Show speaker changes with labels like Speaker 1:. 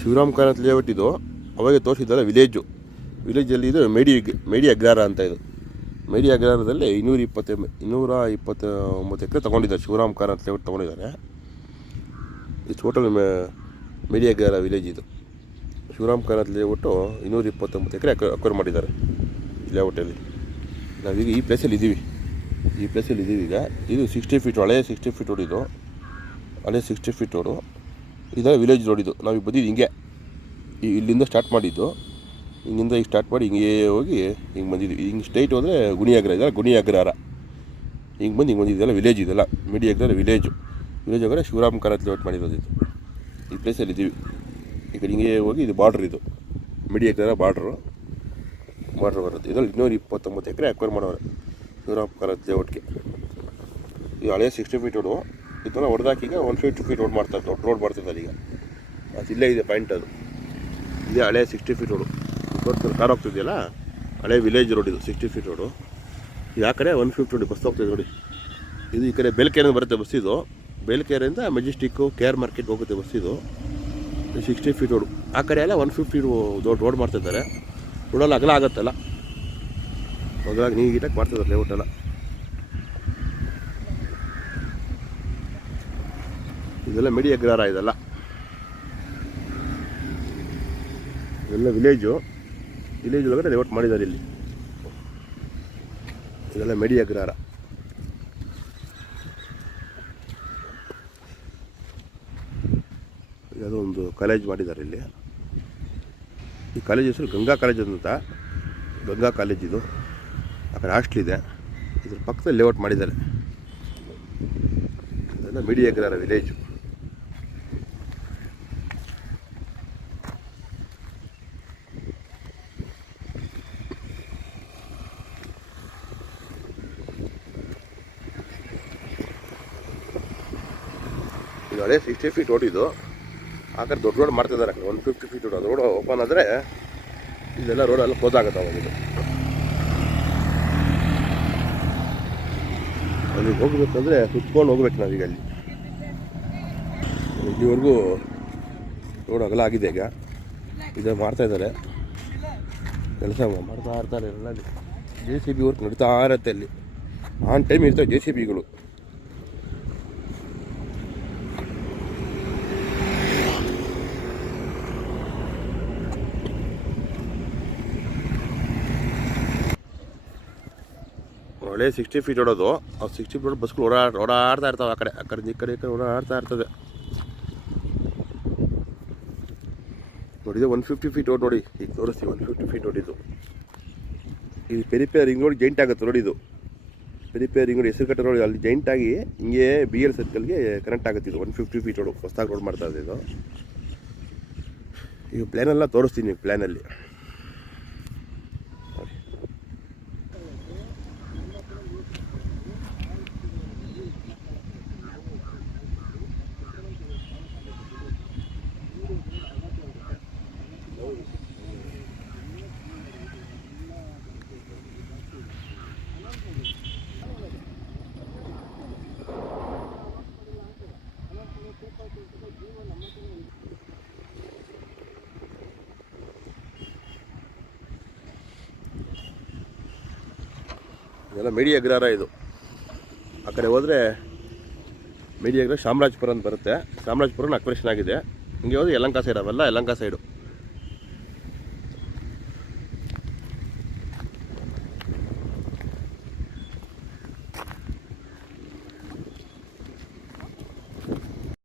Speaker 1: Shivaram Karanth layout ಇದು, ಅವಾಗ ತೋರಿಸಿದ್ದಲ್ಲ village ವಿಲೇಜಲ್ಲಿ ಇದು ಮೇಡಿ ಮೇಡಿ ಅಗ್ರಾರ ಅಂತ ಇದು. ಮೇಡಿ ಅಗ್ರಾರದಲ್ಲಿ ಇನ್ನೂರ ಇಪ್ಪತ್ತ ಇನ್ನೂರ ಇಪ್ಪತ್ತ ಒಂಬತ್ತು ಎಕರೆ ತೊಗೊಂಡಿದ್ದಾರೆ. ಶಿವರಾಮ್ ಕಾರಂತ್ ಲೇಔಟ್ ತೊಗೊಂಡಿದ್ದಾರೆ. ಇದು ಟೋಟಲ್ ಮೇಡಿ ಅಗ್ರಾರ ವಿಲೇಜ್ ಇದು. ಶಿವರಾಮ್ ಕಾರಂತ್ ಲೇಔಟು ಇನ್ನೂರ ಇಪ್ಪತ್ತೊಂಬತ್ತು ಎಕರೆ ಅಕ್ವೈರ್ ಮಾಡಿದ್ದಾರೆ ಲೇಔಟಲ್ಲಿ ನಾವೀಗ ಈ ಪ್ಲೇಸಲ್ಲಿ ಇದ್ದೀವಿ ಈ ಪ್ಲೇಸಲ್ಲಿ ಇದ್ದೀವಿ ಈಗ. ಇದು ಸಿಕ್ಸ್ಟಿ ಫೀಟ್ ಹಳೆ ಸಿಕ್ಸ್ಟಿ ಫೀಟ್ ರೋಡ್ ಇದು. ಹಳೆ ಸಿಕ್ಸ್ಟಿ ಫೀಟ್ ರೋಡು ಇದೆಲ್ಲ ವಿಲೇಜ್ ರೋಡ್ ಇದು. ನಾವು ಬಂದಿದ್ದು ಹಿಂಗೆ. ಇಲ್ಲಿಂದ ಸ್ಟಾರ್ಟ್ ಮಾಡಿದ್ದು. ಹಿಂಗಿಂದ ಈಗ ಸ್ಟಾರ್ಟ್ ಮಾಡಿ ಹಿಂಗೆ ಹೋಗಿ ಹಿಂಗೆ ಬಂದಿದ್ವಿ. ಹಿಂಗೆ ಸ್ಟ್ರೈಟ್ ಹೋದರೆ ಗುಣಿಯಾಗ್ರ ಇದೆಲ್ಲ ಗುಣಿಯಾಗ್ರಹಾರ ಹಿಂಗೆ ಬಂದು ಹಿಂಗೆ ಬಂದಿದ್ದೆಲ್ಲ ವಿಲೇಜ್ ಇದೆಲ್ಲ. ಮಿಡಿ ಅಗ್ರ ವಿಲೇಜು ವಿಲೇಜ್ ಹೋದರೆ ಶಿವರಾಮ್ ಕಾರತ್ ಲೇಔಟ್ ಮಾಡಿರೋದು ಈ ಪ್ಲೇಸಲ್ಲಿ ಇದ್ದೀವಿ ಈ ಕಡೆ ಹಿಂಗೆ ಹೋಗಿ ಇದು ಬಾರ್ಡ್ರ್ ಇದು. ಮಿಡಿ ಅಗ್ರ ಬಾರ್ಡ್ರು ಬಾರ್ಡ್ರ್ ಬರುತ್ತೆ. ಇದರಲ್ಲಿ ಇನ್ನೂರು ಇಪ್ಪತ್ತೊಂಬತ್ತು ಎಕರೆ ಅಕ್ವೈರ್ ಮಾಡೋರು ಶಿವರಾಮ್ ಕಾರತ್ ಲೇಔಟ್ಗೆ ಈ ಹಳೆ ಸಿಕ್ಸ್ಟಿ ಫೀಟ್ ರೋಡು ಇದನ್ನ ಈಗ ಒನ್ ಫಿಫ್ಟಿ ಫೀಟ್ ರೋಡ್ ಮಾಡ್ತಾರೆ ದೊಡ್ಡ ರೋಡ್ ಮಾಡ್ತಿದ್ದಾರೆ ಈಗ. ಅದು ಇಲ್ಲೇ ಇದೆ ಪಾಯಿಂಟ್ ಅದು. ಇದೇ ಹಳೆ ಸಿಕ್ಸ್ಟಿ ಫೀಟ್ ರೋಡು ದೊಡ್ಡ ಕಾರ್ ಹೋಗ್ತಿದೆಯಲ್ಲ? ಹಳೆ ವಿಲೇಜ್ ರೋಡ್ ಇದು ಸಿಕ್ಸ್ಟಿ ಫೀಟ್ ರೋಡು ಇದು ಆ ಕಡೆ ಒನ್ ಫಿಫ್ಟಿ ರೋಡ್ ಬಸ್ ಹೋಗ್ತಿದೆ ನೋಡಿ. ಇದು ಈ ಕಡೆ ಬೇಲ್ಕೆರೆಯಿಂದ ಬರುತ್ತೆ ಬಸ್ ಇದು. ಮೆಜೆಸ್ಟಿಕ್ಕು ಕೇರ್ ಮಾರ್ಕೆಟ್ಗೆ ಹೋಗುತ್ತೆ ಬಸ್ ಇದು. ಸಿಕ್ಸ್ಟಿ ಫೀಟ್ ರೋಡು ಆ ಕಡೆ ಎಲ್ಲ ಒನ್ ಫಿಫ್ಟಿ ದೊಡ್ಡ ರೋಡ್ ಮಾಡ್ತಿದ್ದಾರೆ. ರೋಡಲ್ಲಿ ಅಗಲ ಆಗುತ್ತಲ್ಲ. ಅಗಲಾಗಿ ನೀಟಾಗಿ ಮಾಡ್ತಿದ್ದಾರೆ, ಲೇಔಟ್ ಇದೆಲ್ಲ ಮಿಡಿ ಅಗ್ರಹಾರ ಇದೆಲ್ಲ. ಇದೆಲ್ಲ ವಿಲೇಜು. ವಿಲೇಜ್ ಒಳಗಡೆ ಲೇಔಟ್ ಮಾಡಿದ್ದಾರೆ ಇಲ್ಲಿ. ಇದೆಲ್ಲ ಮೆಡಿ ಅಗ್ರಹಾರ ಯಾವುದೋ ಒಂದು ಕಾಲೇಜ್ ಮಾಡಿದ್ದಾರೆ ಇಲ್ಲಿ. ಈ ಕಾಲೇಜ್ ಹೆಸರು ಗಂಗಾ ಕಾಲೇಜ್ ಅಂತ. ಗಂಗಾ ಕಾಲೇಜ್ ಇದು. ಆ ಕಡೆ ಹಾಸ್ಟ್ಲ್ ಇದೆ. ಇದ್ರ ಪಕ್ಕದಲ್ಲಿ ಲೇಔಟ್ ಮಾಡಿದ್ದಾರೆ. ಇದೆಲ್ಲ ಮಿಡಿ ಅಗ್ರಹಾರ ವಿಲೇಜು ಇದು ಹಳೆ ಸಿಕ್ಸ್ಟಿ ಫೀಟ್ ರೋಡ್ ಇದು. ಆ ಕಡೆ ದೊಡ್ಡ ರೋಡ್ ಮಾಡ್ತಿದ್ದಾರೆ one fifty feet road road open ಆದರೆ ಇದೆಲ್ಲ ರೋಡೆಲ್ಲ ಕ್ಲೋಸ್ ಆಗುತ್ತೆ ಅವಾಗ ಇದು. ಅಲ್ಲಿಗೆ ಹೋಗ್ಬೇಕಂದ್ರೆ ಸುತ್ಕೊಂಡು ಹೋಗ್ಬೇಕು ನಾವೀಗ ಅಲ್ಲಿ. ಇಲ್ಲಿವರೆಗೂ ರೋಡ್ ಅಗಲ ಆಗಿದೆ ಈಗ. ಇದು ಮಾಡ್ತಾ ಇದ್ದಾರೆ ಕೆಲಸ ಮಾಡ್ತಾ ಇರ್ತಾರೆ ಎಲ್ಲ ಜೆ ಸಿ ಬಿ ವರ್ಕ್ ನಡೀತಾ ಇರುತ್ತೆ ಅಲ್ಲಿ. ಆನ್ ಟೈಮ್ ಇರ್ತವೆ ಜೆ ಸಿ ಬಿಗಳು ಒಳ್ಳೆ ಸಿಕ್ಸ್ಟಿ ಫೀಟ್ ಓಡೋದು. ಅವ್ರು ಸಿಕ್ಸ್ಟಿ ಫೀಟ್ ಬಸ್ಗಳು ಓಡಾಡ್ ಓಡಾಡ್ತಾ ಇರ್ತಾವೆ ಆ ಕಡೆ ಆ ಕಡೆ ಈ ಕಡೆ ಈ ಕಡೆ ಓಡಾಡ್ತಾ ಇರ್ತದೆ. ನೋಡಿದೆ ಒನ್ ಫಿಫ್ಟಿ ಫೀಟ್ ಓಡ್ ನೋಡಿ. ಈಗ ತೋರಿಸ್ತೀವಿ ಒನ್ ಫಿಫ್ಟಿ ಫೀಟ್ ರೋಡ್ ಇದು ಪೆರಿಪೆ ರಿಂಗ್ ರೋಡ್ ಜೈಂಟ್ ಆಗುತ್ತೆ ನೋಡಿದ್ದು ಇದು. ರಿಂಗ್ ರೋಡ್ ಹೆಸರು ಕಟ್ಟ ರೋಡ್ ಅಲ್ಲಿ ಜೈಂಟ್ ಆಗಿ ಹಿಂಗೆ ಬಿ ಎಲ್ ಸರ್ಕಲ್ಗೆ ಕನೆಕ್ಟ್ ಆಗುತ್ತೆ ಇದು ಒನ್ ಫಿಫ್ಟಿ ಫೀಟ್ ರೋಡ್ ಹೊಸ್ದಾಗಿ ರೋಡ್ ಮಾಡ್ತಾ ಇದೆ ಇದು. ಈಗ ಪ್ಲ್ಯಾನೆಲ್ಲ ತೋರಿಸ್ತೀನಿ ಪ್ಲ್ಯಾನಲ್ಲಿ ಇದೆಲ್ಲ ಮಿಡಿ ಅಗ್ರಹಾರ ಇದು. ಆ ಕಡೆ ಹೋದರೆ ಮಿಡಿ ಅಗ್ರ ಶಾಮರಾಜ್ಪುರ ಅಂತ ಬರುತ್ತೆ. ಚಾಮರಾಜಪುರ ಅಕ್ವೇಷನ್ ಆಗಿದೆ. ಹಿಂಗೆ ಹೋದ್ರೆ ಯಲಂಕ ಸೈಡ್ ಅವೆಲ್ಲ ಯಲಂಕ ಸೈಡು